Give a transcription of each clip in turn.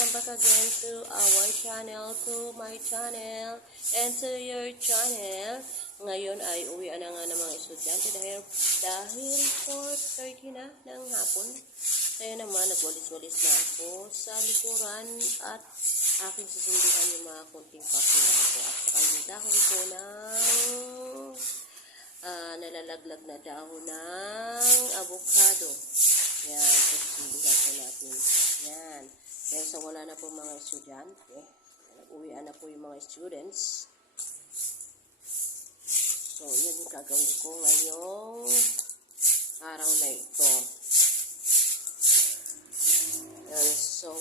welcome back again to our channel, to my channel, and to your channel. Ngayon ay uwian na nga ng mga estudyante dahil 4:30 na ng hapon. Kaya naman nagwalis-walis na ako sa likuran at aking susunduhan yung mga konting pasila ko. At saka yung dahon ko ng nalalaglag na dahon ng avocado. Yan, susunduhan ko natin. Yan. Dahil sa wala na po mga estudyante, nag-uwian na po yung mga students. So, yan yung gagawin ko ngayong araw na ito. And so,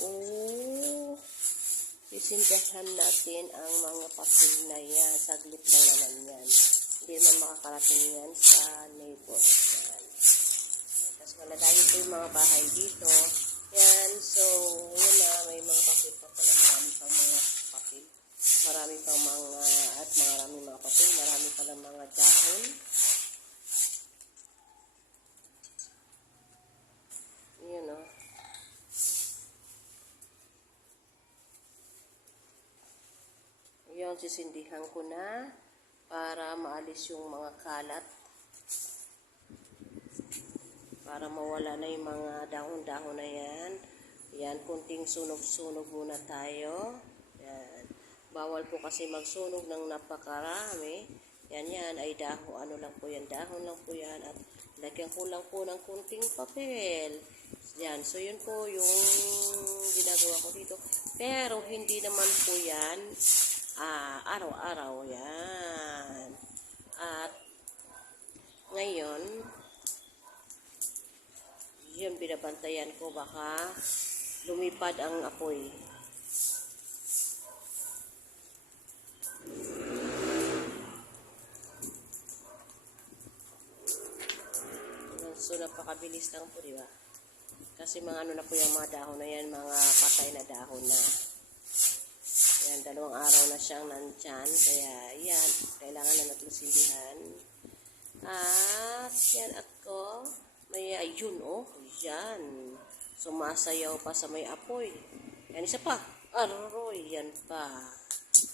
sisindahan natin ang mga pasil na yan. Saglit lang naman yan. Hindi man makakarating yan sa neighbor. Yan. Tapos malalayo po yung mga bahay dito. Yan, so, yun na, may mga papel pa pala, marami pang mga papel, marami pang mga papel, marami pala mga dahon. Yun, o. Yun, sisindihan ko na para maalis yung mga kalat. Para mawala na yung mga dahon-dahon na yan. Yan, kunting sunog-sunog muna tayo. Yan. Bawal po kasi magsunog ng napakarami. Yan ay dahon. Ano lang po yan? Dahon lang po yan. At lagyan ko lang po ng kunting papel. Yan. So, yun po yung ginagawa ko dito. Pero, hindi naman po yan araw-araw. Yan. At, ngayon, yun, binabantayan ko baka lumipad ang apoy. So, napakabilis lang po, diba? Kasi mga ano na po yung mga dahon na yan, mga patay na dahon na. Yan, 2 araw na siyang nandyan. Kaya, yan, kailangan na natlusindihan. At, yan ako. May ayun, oh. Yan. Sumasayaw pa sa may apoy. Yan, isa pa. Aroy, yan pa.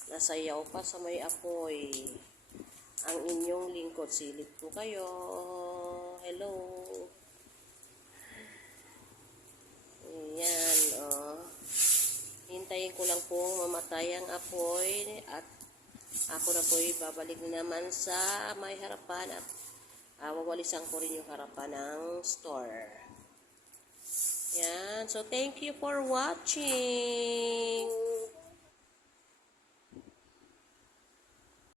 Nasayaw pa sa may apoy. Ang inyong lingkod. Silip po kayo. Hello. Yan, oh. Hintayin ko lang pong mamatay ang apoy. At ako na po'y babalik na naman sa may harapan at wawalisan ko rin yung harapan ng store. Yan. So, thank you for watching.